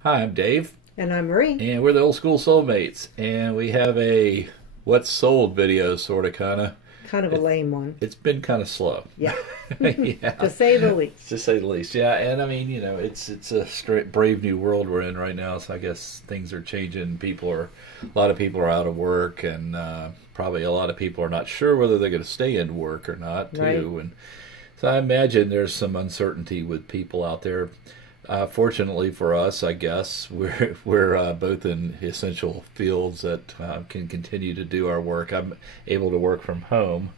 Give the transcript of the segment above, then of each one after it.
Hi, I'm Dave, And I'm Marie. and we're the Old School Soulmates, and we have a what's sold video, sort of, kind of. Kind of a lame one. It's been kind of slow. Yeah. Yeah, To say the least. to say the least. Yeah, and I mean, it's a straight brave new world we're in right now. So I guess things are changing. A lot of people are out of work, and probably a lot of people are not sure whether they're going to stay in work or not too. Right. And so I imagine there's some uncertainty with people out there. Fortunately for us, I guess we're both in essential fields that can continue to do our work. I'm able to work from home,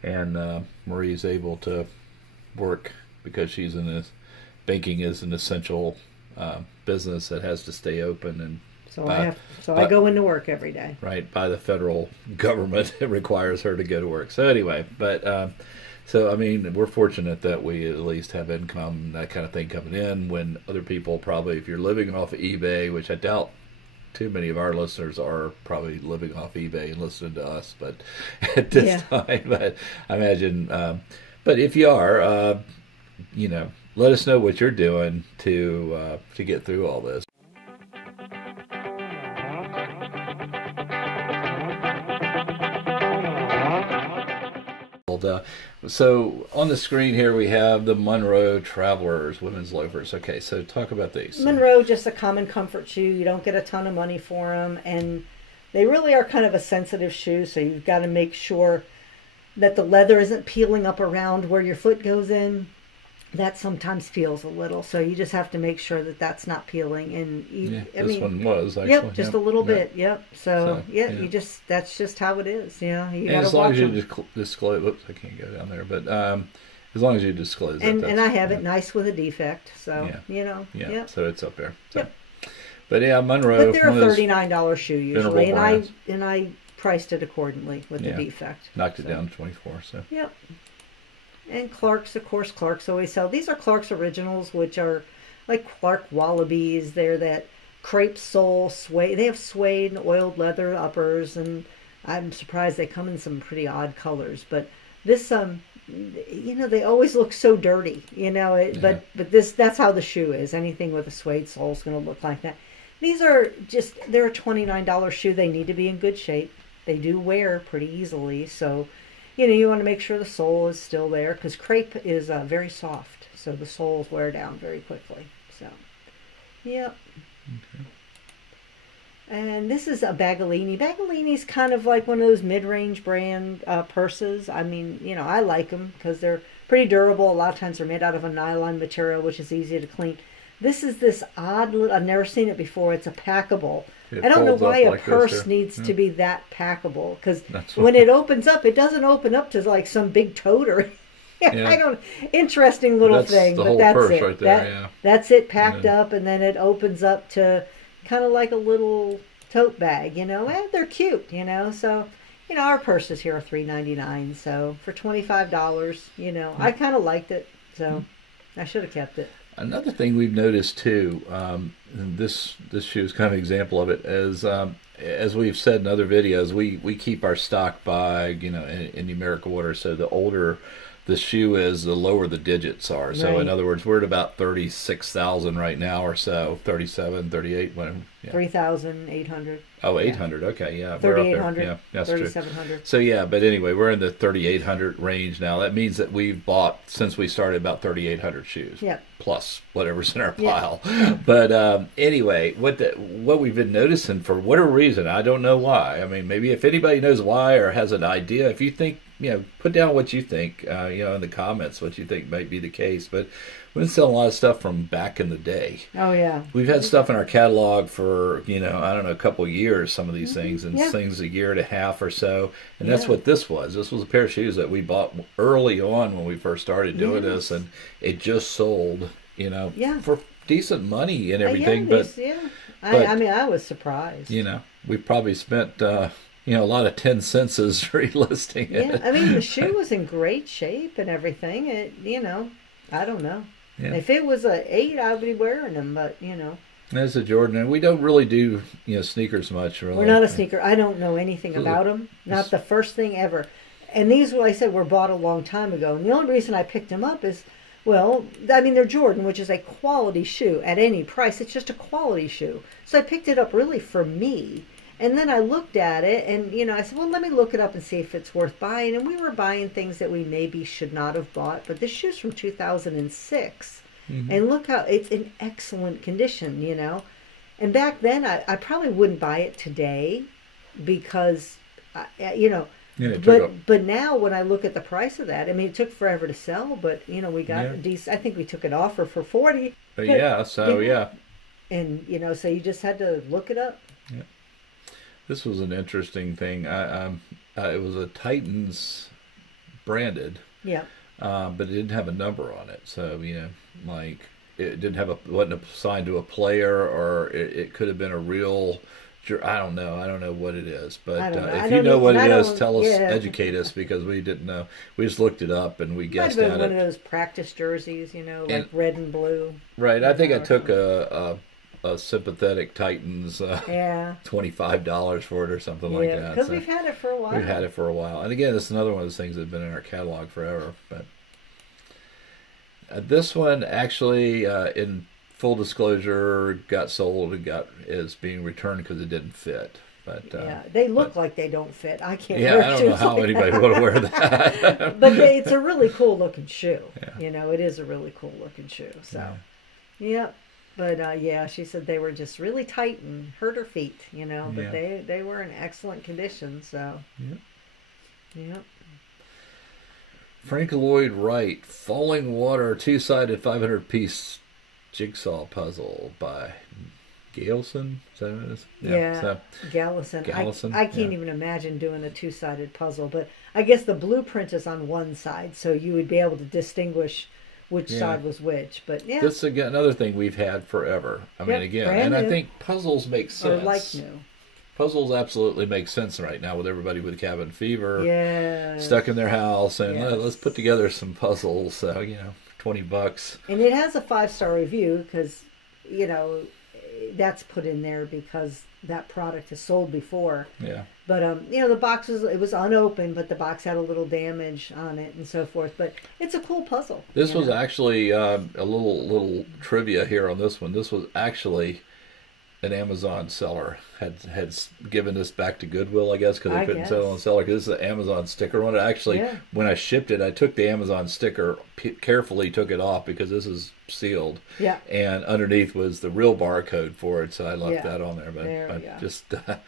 and Marie's able to work because she's in this. Banking is an essential business that has to stay open, and So by, I go into work every day. right by the federal government, it requires her to go to work. So anyway, but. So, I mean, we're fortunate that we at least have income, that kind of thing coming in, when other people probably, if you're living off of eBay, which I doubt too many of our listeners are probably living off eBay and listening to us, but at this time, but I imagine, but if you are, let us know what you're doing to get through all this. So on the screen here we have the Monroe Travelers women's loafers. Okay, so talk about these. Monroe, just a common comfort shoe. You don't get a ton of money for them, and they really are kind of a sensitive shoe, so you've got to make sure that the leather isn't peeling up around where your foot goes in. That sometimes peels a little, so you just have to make sure that that's not peeling. And this one was actually. Yep, just a little bit. Yep. So yeah, that's just how it is. Yeah, you and got as to long watch as you them. disclose, whoops, I can't go down there, but as long as you disclose it. And I have it nice with a defect, so Yeah, Yep. so it's up there. So. Yep. But yeah, Monroe. But they're a $39 shoe usually, brands. and I priced it accordingly with the defect. Knocked it down to 24. So. Yep. And Clark's, of course, Clark's always sell. These are Clark's Originals, which are like Clark Wallabies. They're that crepe sole suede. They have suede and oiled leather uppers, and I'm surprised they come in some pretty odd colors. But this, they always look so dirty, But that's how the shoe is. Anything with a suede sole is going to look like that. These are they're a $29 shoe. They need to be in good shape. They do wear pretty easily, so. You want to make sure the sole is still there because crepe is very soft, so the soles wear down very quickly. So, yep. Okay. And this is a Bagolini. Bagolini's kind of like one of those mid-range brand purses. I mean, I like them because they're pretty durable. A lot of times they're made out of a nylon material, which is easy to clean. This is this odd little, I've never seen it before. It's a packable. I don't know why a purse needs to be that packable, because when it opens up, it doesn't open up to like some big toter. Interesting little thing, but that's it. Right there, that's it packed up, and then it opens up to kind of like a little tote bag, and they're cute, so, our purses here are $3.99, so for $25, I kind of liked it, so I should have kept it. Another thing we've noticed too, and this shoe is kind of an example of it, as we've said in other videos, we keep our stock by in numerical order. So the older the shoe is, the lower the digits are. Right. So in other words, we're at about 36,000 right now or so, 37, 38, whatever. Yeah. 3,800. Oh, 800. Okay, yeah. 3,800. Yeah, that's true. 3,700. So yeah, but anyway, we're in the 3,800 range now. That means that we've bought, since we started, about 3,800 shoes. Yeah. Plus whatever's in our pile. But anyway, what we've been noticing, for whatever reason, I don't know why. I mean, maybe if anybody knows why or has an idea, if you think, put down what you think, in the comments, what you think might be the case. But we've been selling a lot of stuff from back in the day. Oh, yeah. We've had stuff in our catalog for, I don't know, a couple of years, some of these things, and things a year and a half or so. And that's what this was. This was a pair of shoes that we bought early on when we first started doing this, and it just sold, for decent money and everything. I mean, I was surprised. We probably spent... a lot of 10 senses relisting it. Yeah, I mean, the shoe was in great shape and everything. I don't know. Yeah. If it was a 8, I would be wearing them, but, As a Jordan, and we don't really do, sneakers much, really. We're not a sneaker. I don't know anything about them. Not the first thing ever. And these, like I said, were bought a long time ago. And the only reason I picked them up is Well, I mean, they're Jordan, which is a quality shoe at any price. It's just a quality shoe. So I picked it up really for me. And then I looked at it and, I said, well, let me look it up and see if it's worth buying. And we were buying things that we maybe should not have bought. But this shoe's from 2006. Mm-hmm. And look how it's in excellent condition. And back then, I probably wouldn't buy it today because, Yeah, but now when I look at the price of that, I mean, it took forever to sell, but we got a decent. I think we took an offer for 40. But yeah, so yeah. And so you just had to look it up. Yeah. This was an interesting thing. It was a Titans branded. Yeah. But it didn't have a number on it, so like it didn't have wasn't assigned to a player, or it could have been a real. I don't know what it is, but if you know what it is, tell us, educate us, because we didn't know. We just looked it up and we guessed at it. One of those practice jerseys, like red and blue. Right. I think I took a sympathetic Titans $25 for it or something like that. Because we've had it for a while. We've had it for a while, and again, it's another one of those things that's been in our catalog forever. But this one actually, in full disclosure, got sold and is being returned because it didn't fit. But they look like they don't fit. I can't. Yeah, I don't know how anybody would wear that. But it's a really cool looking shoe. Yeah. It is a really cool looking shoe. So, yeah. But she said they were just really tight and hurt her feet. But they were in excellent condition. So, yeah. Frank Lloyd Wright, Falling Water, 2-sided 500-piece jigsaw puzzle by Galison. Is that what it is? Yeah, Galison. I can't even imagine doing a 2-sided puzzle, but I guess the blueprint is on one side, so you would be able to distinguish which side was which. But yeah, this is again another thing we've had forever. I mean, again, and I think puzzles make sense. Or like new. Puzzles absolutely make sense right now with everybody with cabin fever, stuck in their house, and let's put together some puzzles. So $20. And it has a 5-star review because, that's put in there because that product is sold before. Yeah. But, the box it was unopened, but the box had a little damage on it and so forth. But it's a cool puzzle. This was actually a little trivia here on this one. This was actually an Amazon seller had given this back to Goodwill, I guess, because they couldn't sell it on seller. Because this is an Amazon sticker on it. Actually, when I shipped it, I took the Amazon sticker, carefully took it off because this is sealed. Yeah. And underneath was the real barcode for it, so I left that on there. But just a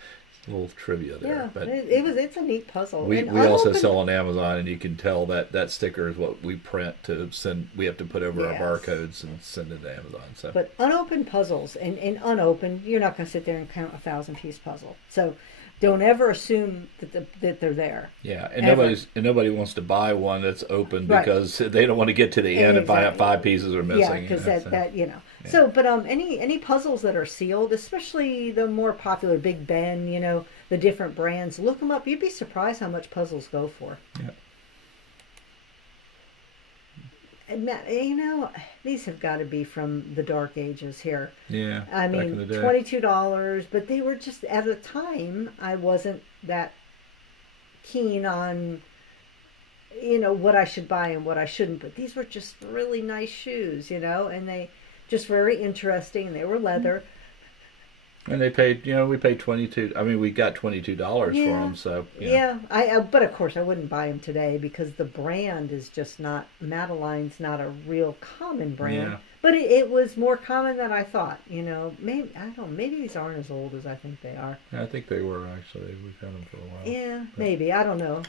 little trivia there. Yeah, but it's a neat puzzle. We also sell on Amazon, and you can tell that sticker is what we print to send. We have to put over our barcodes and send it to Amazon. So, but unopened puzzles and unopened, you're not going to sit there and count 1,000-piece puzzle. So don't ever assume that they're there. Yeah, and nobody wants to buy one that's open because they don't want to get to the end and find out 5 pieces are missing. Yeah, because that. So, but any puzzles that are sealed, especially the more popular Big Ben, the different brands, look them up. You'd be surprised how much puzzles go for. Yeah. And Matt, these have got to be from the dark ages here. Yeah. I mean, $22, but they were just, at the time, I wasn't that keen on, what I should buy and what I shouldn't. But these were just really nice shoes, and they just very interesting. They were leather. And they paid, we paid $22. I mean, we got $22 for them. So yeah, but of course I wouldn't buy them today because the brand is just not. Madeline's not a real common brand. Yeah. But it was more common than I thought. Maybe I don't know. Maybe these aren't as old as I think they are. Yeah, I think they were actually. We've had them for a while. Yeah, maybe I don't know.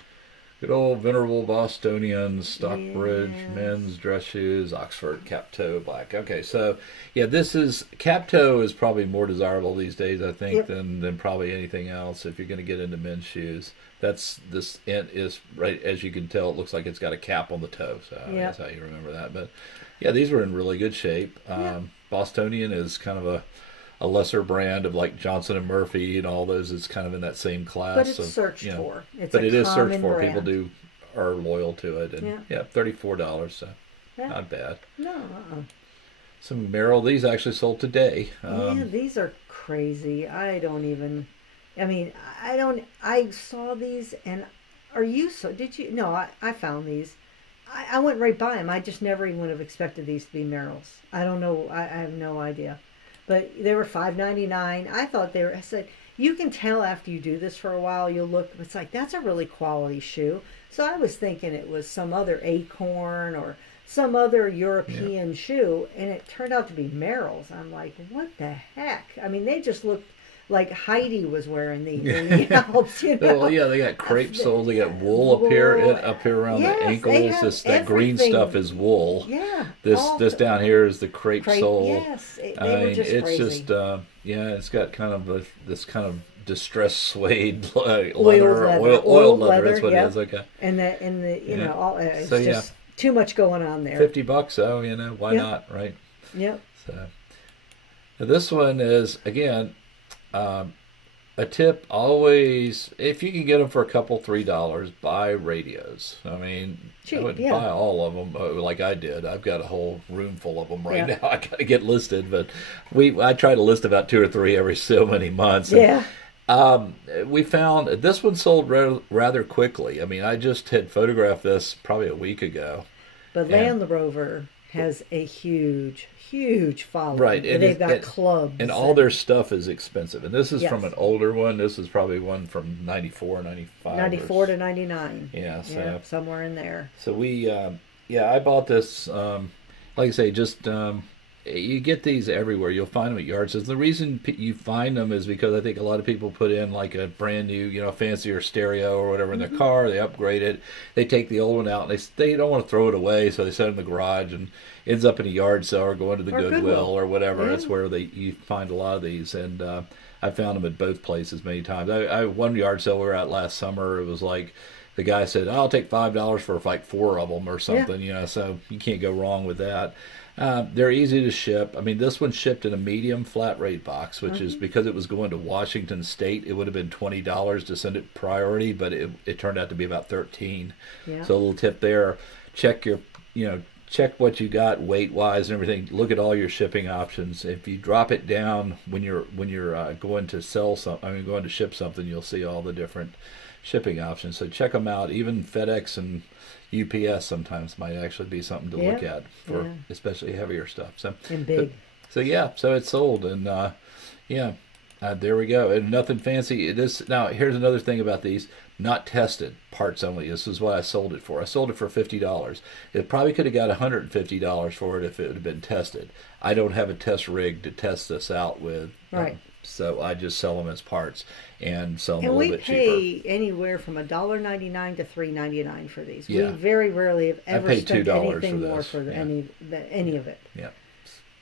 Good old venerable Bostonian, Stockbridge, men's dress shoes, Oxford, cap toe, black. Okay, so this is cap toe is probably more desirable these days, I think, than probably anything else. If you're going to get into men's shoes, this is right as you can tell. It looks like it's got a cap on the toe, so that's how you remember that. But these were in really good shape. Bostonian is kind of a lesser brand of like Johnson and Murphy and all those. It's kind of in that same class. But it's searched for. It is searched for. Brand. People are loyal to it. And $34, so not bad. No. Some Merrell. These actually sold today. These are crazy. I saw these and did you? No, I found these. I went right by them. I just never even would have expected these to be Merrills. I don't know. I have no idea. But they were $5.99. I thought they were. I said, you can tell after you do this for a while. You'll look. It's like that's a really quality shoe. So I was thinking it was some other Acorn or some other European shoe, and it turned out to be Merrill's. I'm like, what the heck? I mean, they just looked like Heidi was wearing these in the Alps, you know. Well, yeah, they got crepe soles. They got wool up here around the ankles. That green stuff is wool. Yeah. This down here is the crepe sole. Yes, they were just it's crazy. just it's got kind of this kind of distressed suede oil leather. That's what it is. Okay. And the you know it's so, just too much going on there. $50 though, why not, right? Yep. So now this one is again. A tip always, if you can get them for a couple $3, buy radios. I mean, cheap, I wouldn't buy all of them like I did. I've got a whole room full of them right now. I got to get listed, but I try to list about 2 or 3 every so many months. Yeah. And, we found this one sold rather quickly. I mean, I just had photographed this probably a week ago. But Land Rover has a huge following. Right. And they've got clubs. And all their stuff is expensive. And this is from an older one. This is probably one from 94, 95. 94 to 99. Yeah. So somewhere in there. So we, I bought this, like I say, just, you get these everywhere. You'll find them at yard sales. The reason you find them is because I think a lot of people put in like a brand new, fancier stereo or whatever in their car. They upgrade it. They take the old one out and they don't want to throw it away. So they set it in the garage and ends up in a yard sale or going to the Goodwill or whatever. Yeah. That's where you find a lot of these. And I found them at both places many times. One yard sale we were at last summer, it was like the guy said, I'll take $5 for like 4 of them or something, so you can't go wrong with that. They're easy to ship. I mean, this one shipped in a medium flat rate box, which is because it was going to Washington State. It would have been $20 to send it priority, but it turned out to be about $13. Yeah. So a little tip there: check your, check what you got weight wise and everything. Look at all your shipping options. If you drop it down when you're going to going to ship something, you'll see all the different shipping options. So check them out. Even FedEx and UPS sometimes might actually be something to look at for especially heavier stuff. So and big. So it's sold and there we go. And nothing fancy. Now here's another thing about these: not tested, parts only. This is what I sold it for. I sold it for $50. It probably could have got $150 for it if it had been tested. I don't have a test rig to test this out with. Right. So I just sell them as parts and sell them a little bit cheaper. And we pay anywhere from $1.99 to $3.99 for these. Yeah. We very rarely have ever spent anything more for any of it. Yeah.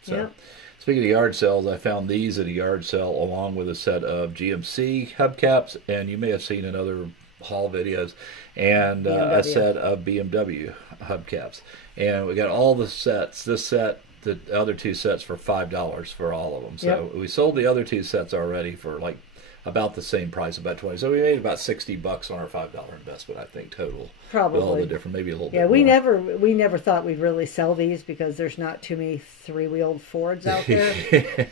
So speaking of yard sales, I found these at a yard sale along with a set of GMC hubcaps, and you may have seen in other haul videos, and a set of BMW hubcaps. And we got all the sets. This set, the other 2 sets for $5 for all of them. So we sold the other 2 sets already for like about the same price, about $20. So we made about $60 on our $5 investment, I think, total. Probably. With all the different, maybe a little bit more. Yeah, we never thought we'd really sell these because there's not too many 3-wheeled Fords out there.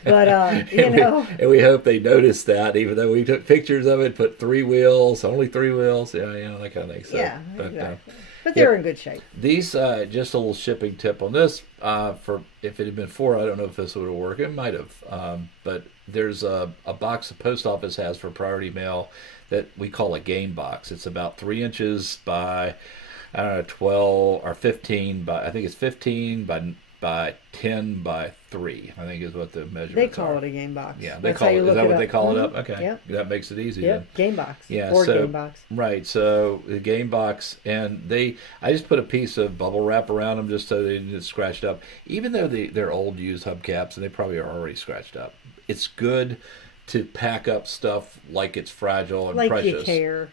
But and we hope they noticed that, even though we took pictures of it, put 3 wheels, only 3 wheels, that kind of thing. So, exactly. But they're in good shape. These, just a little shipping tip on this. For if it had been 4, I don't know if this would have worked. It might have. But there's a box the post office has for priority mail that we call a game box. It's about 3 inches by, 12 or 15 by, I think it's 15 by 10 by 3, I think is what the measurements are. They call it a game box. Yeah, they call it. Is that what they call it up? Okay. Yep. That makes it easy. Yeah, game box. Yeah, game box. Right, so the game box, and I just put a piece of bubble wrap around them just so they didn't get scratched up. Even though they're old used hubcaps and they probably are already scratched up, it's good to pack up stuff like it's fragile and precious.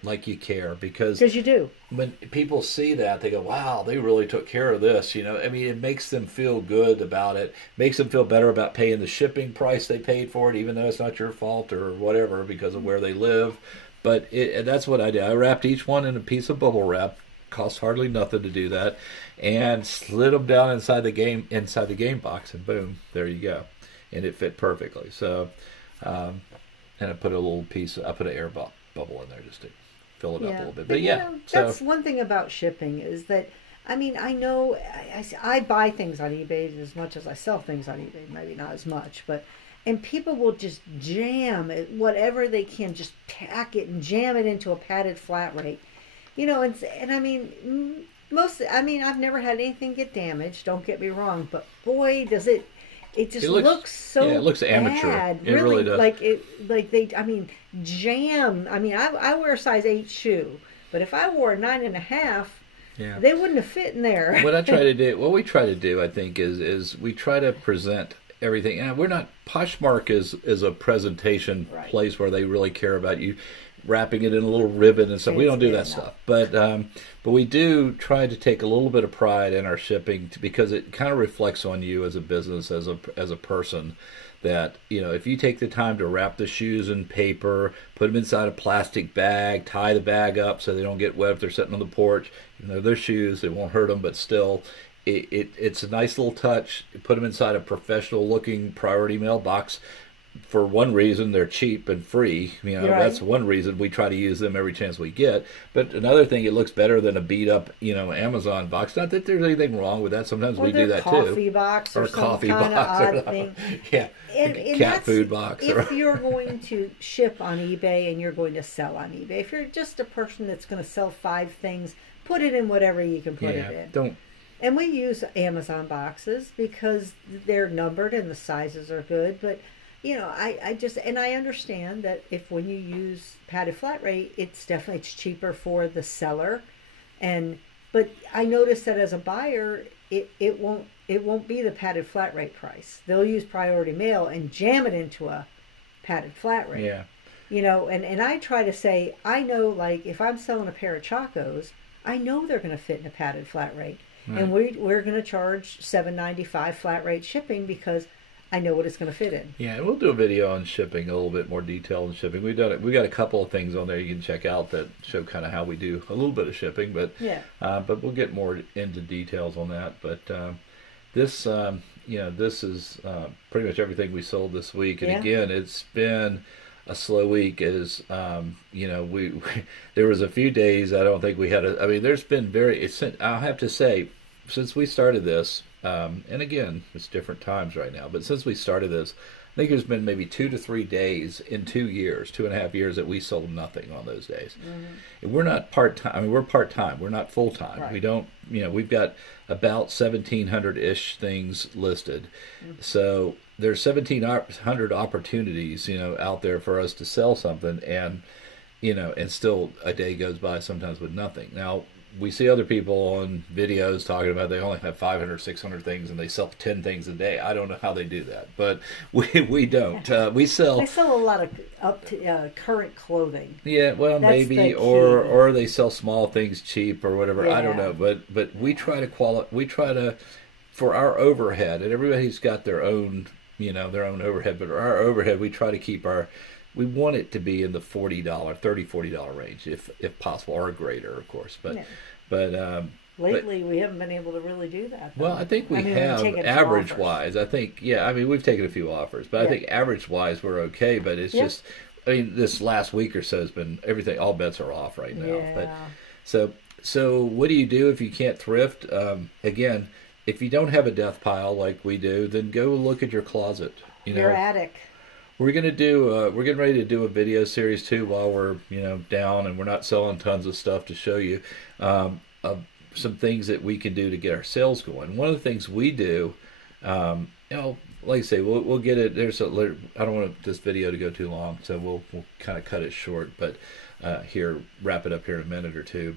Like you care. Because you do. When people see that, they go, wow, they really took care of this. I mean, it makes them feel good about it. Makes them feel better about paying the shipping price they paid for it, even though it's not your fault or whatever because of where they live. But that's what I did. I wrapped each one in a piece of bubble wrap. Cost hardly nothing to do that. And slid them down inside the game box, and boom, there you go. And it fit perfectly. So... and I put an air bubble in there just to fill it up a little bit. But that's one thing about shipping is that I mean, I know I buy things on eBay as much as I sell things on eBay. Maybe not as much, but and people will just jam it, whatever they can, just tack it and jam it into a padded flat rate. You know, and I mean, most. I mean, I've never had anything get damaged. Don't get me wrong, but boy, does it! It just looks so yeah, it looks amateur. bad. It really does. Like they. I mean, jam. I mean, I wear a size 8 shoe, but if I wore a 9.5. Yeah. They wouldn't have fit in there. What we try to do, I think, is we try to present everything. And we're not, Poshmark is a presentation place where they really care about you wrapping it in a little ribbon and stuff. We don't do that stuff. But we do try to take a little bit of pride in our shipping because it kind of reflects on you as a business, as a person. That, you know, if you take the time to wrap the shoes in paper, put them inside a plastic bag, tie the bag up so they don't get wet if they're sitting on the porch, even though they're shoes, it won't hurt them, but still, it's a nice little touch. Put them inside a professional-looking Priority Mail box. For one reason, they're cheap and free. You know, that's one reason we try to use them every chance we get. But another thing, it looks better than a beat-up, you know, Amazon box. Not that there's anything wrong with that. Sometimes we do that too. Coffee box or some coffee kind box of odd thing. Yeah, and cat food box. If you're going to ship on eBay and you're going to sell on eBay, if you're just a person that's going to sell 5 things, put it in whatever you can put it in. And we use Amazon boxes because they're numbered and the sizes are good, but you know, I just, and I understand that if when you use padded flat rate, it's cheaper for the seller, but I noticed that as a buyer, it won't be the padded flat rate price. They'll use Priority Mail and jam it into a padded flat rate. Yeah. You know, and I try to say, I know, like if I'm selling a pair of Chacos, I know they're going to fit in a padded flat rate, and we're going to charge $7.95 flat rate shipping because I know what it's going to fit in. Yeah, and we'll do a video on shipping, a little bit more detail on shipping. We've got a couple of things on there you can check out that show kind of how we do a little bit of shipping, but but we'll get more into details on that. But this is pretty much everything we sold this week, and again, it's been a slow week. As you know, we there was a few days I don't think we had. I mean, there's been I'll have to say, since we started this. And again, it's different times right now, but since we started this, I think there's been maybe 2 to 3 days in 2.5 years that we sold nothing on those days. And we're not part-time. I mean, we're part-time. We're not full-time. We don't, you know, we've got about 1,700-ish things listed. So there's 1,700 opportunities, you know, out there for us to sell something, and, you know, and still a day goes by sometimes with nothing. Now, we see other people on videos talking about they only have 500, 600 things and they sell 10 things a day. I don't know how they do that, but we don't. We sell. They sell a lot of up to current clothing. Yeah, well, that's maybe, or they sell small things cheap or whatever. I don't know, but we try to for our overhead, and everybody's got their own, you know, their own overhead. But our overhead, we try to keep we want it to be in the $40 range, if possible, or greater, of course. But lately we haven't been able to really do that. Though. Well, I think we have average-wise. I think, I mean, we've taken a few offers, but I think average-wise we're okay. But it's just, I mean, this last week or so has been everything. All bets are off right now. Yeah. But so what do you do if you can't thrift? Again, if you don't have a death pile like we do, then go look at your closet. Your attic. We're getting ready to do a video series too while we're, you know, down and we're not selling tons of stuff to show you some things that we can do to get our sales going. One of the things we do, you know, like I say, we'll get it. I don't want this video to go too long, so we'll kind of cut it short. But wrap it up here in a minute or two.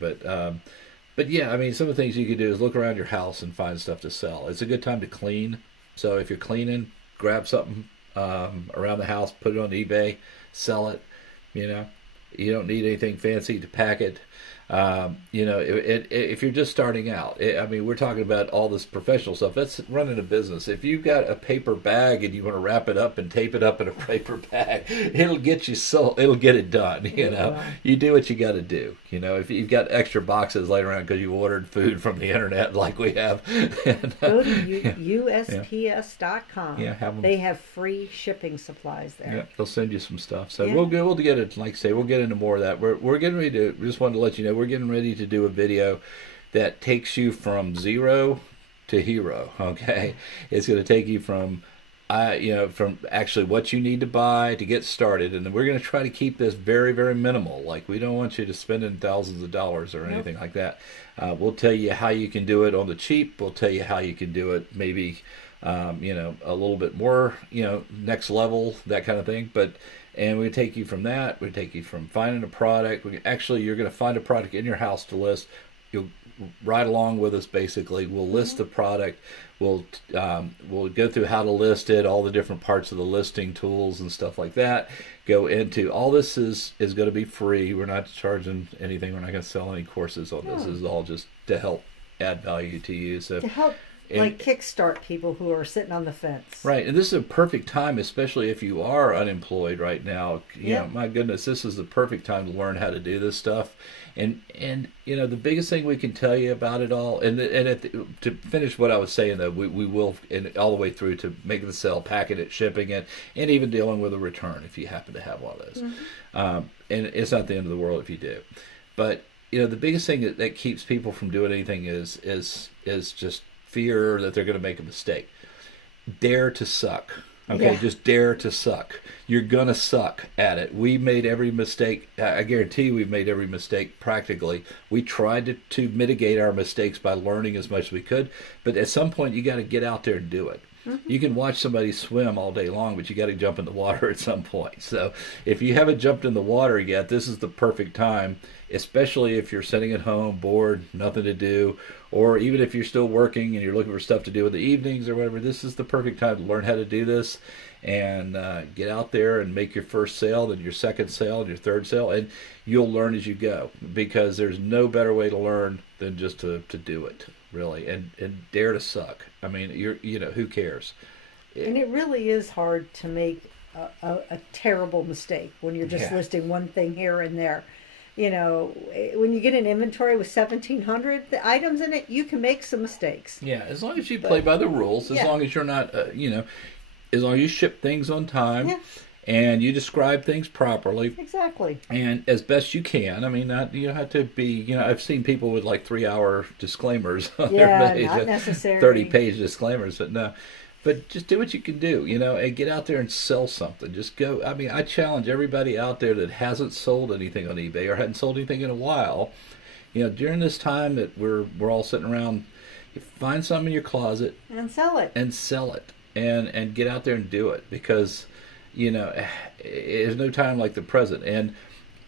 But yeah, I mean, some of the things you can do is look around your house and find stuff to sell. It's a good time to clean. So if you're cleaning, grab something around the house, put it on eBay, sell it. You know, you don't need anything fancy to pack it. You know, if you're just starting out, I mean, we're talking about all this professional stuff. That's running a business. If you've got a paper bag and you want to wrap it up and tape it up in a paper bag, it'll get you sold. It'll get it done. You know, you do what you got to do. You know, if you've got extra boxes laying around because you ordered food from the internet like we have, go to USPS.com. Yeah, have them. They have free shipping supplies there. Yeah, they'll send you some stuff. So we'll get it. Like I say, we'll get into more of that. We're getting ready to. Just wanted to let you know we're getting ready to do a video that takes you from zero to hero. Okay, it's going to take you from from actually what you need to buy to get started, and we're going to try to keep this very, very minimal. Like, we don't want you to spend in thousands of dollars or anything like that. We'll tell you how you can do it on the cheap. We'll tell you how you can do it maybe, a little bit more, next level, that kind of thing. And we take you from that. We take you from finding a product. You're going to find a product in your house to list. You'll ride along with us. Basically, we'll list the product. We'll go through how to list it, all the different parts of the listing tools and stuff like that. Go into all this is going to be free. We're not charging anything. We're not going to sell any courses on this. This is all just to help add value to you. So to help kickstart people who are sitting on the fence. Right, and this is a perfect time, especially if you are unemployed right now. My goodness, this is the perfect time to learn how to do this stuff. And the biggest thing we can tell you about it all, to finish what I was saying, though, we will, and all the way through to making the sale, packing it, shipping it, and even dealing with a return if you happen to have one of those. And it's not the end of the world if you do. But the biggest thing that keeps people from doing anything is just fear that they're going to make a mistake. Dare to suck. Okay, just dare to suck. You're going to suck at it. We made every mistake. I guarantee we've made every mistake practically. We tried to mitigate our mistakes by learning as much as we could, but at some point you got to get out there and do it. You can watch somebody swim all day long, but you got to jump in the water at some point. So if you haven't jumped in the water yet, this is the perfect time, especially if you're sitting at home, bored, nothing to do, or even if you're still working and you're looking for stuff to do in the evenings or whatever. This is the perfect time to learn how to do this and get out there and make your first sale, then your second sale, and your third sale, and you'll learn as you go, because there's no better way to learn than just to do it, really, and dare to suck. I mean, who cares? And it really is hard to make a terrible mistake when you're just listing one thing here and there. When you get an inventory with 1,700 items in it, you can make some mistakes. Yeah, as long as you play by the rules, as long as you're not, as long as you ship things on time. Yeah. And you describe things properly. Exactly. And as best you can. I mean, you don't have to be, I've seen people with like 3-hour disclaimers on their page. Not necessarily. 30-page disclaimers, but no. But just do what you can do, and get out there and sell something. Just go. I mean, I challenge everybody out there that hasn't sold anything on eBay or hadn't sold anything in a while, during this time that we're all sitting around, you find something in your closet. And sell it. And get out there and do it, because there's no time like the present. And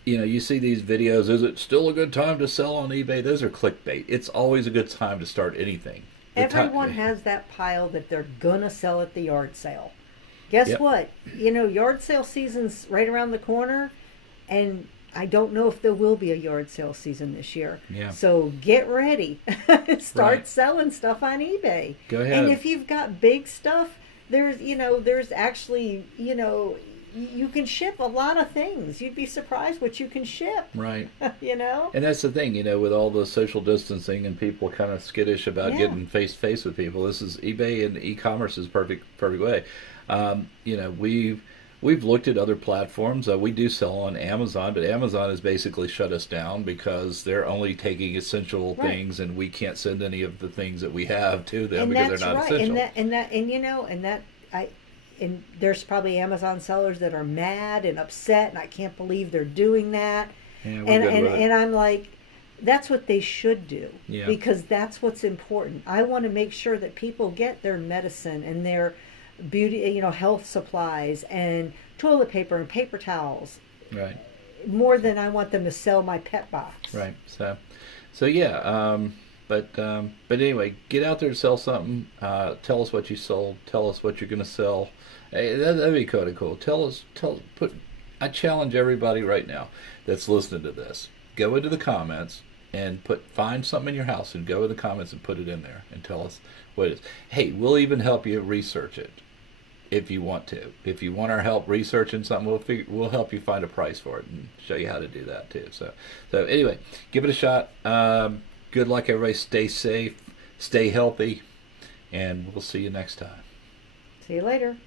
you see these videos, is it still a good time to sell on eBay? Those are clickbait. It's always a good time to start anything. Everyone has that pile that they're gonna sell at the yard sale. Guess what? Yard sale season's right around the corner, and I don't know if there will be a yard sale season this year. Yeah. So get ready. Start selling stuff on eBay. Go ahead. And if you've got big stuff, there's actually, you can ship a lot of things. You'd be surprised what you can ship. Right. And that's the thing, with all the social distancing and people kind of skittish about getting face to face with people. This is eBay, and e-commerce is perfect way. We've looked at other platforms. We do sell on Amazon, but Amazon has basically shut us down because they're only taking essential things, and we can't send any of the things that we have to them because they're not essential. And there's probably Amazon sellers that are mad and upset, and I can't believe they're doing that. Yeah, and I'm like, that's what they should do, because that's what's important. I want to make sure that people get their medicine and their beauty, health supplies and toilet paper and paper towels. Right. More than I want them to sell my pet box. Right. So yeah. But anyway, get out there and sell something. Tell us what you sold. Tell us what you're going to sell. Hey, that'd be kind of cool. I challenge everybody right now that's listening to this. Go into the comments and find something in your house and go in the comments and put it in there and tell us what it is. Hey, we'll even help you research it if you want to. If you want our help researching something, we'll help you find a price for it and show you how to do that too. So anyway, give it a shot. Good luck, everybody. Stay safe, stay healthy, and we'll see you next time. See you later.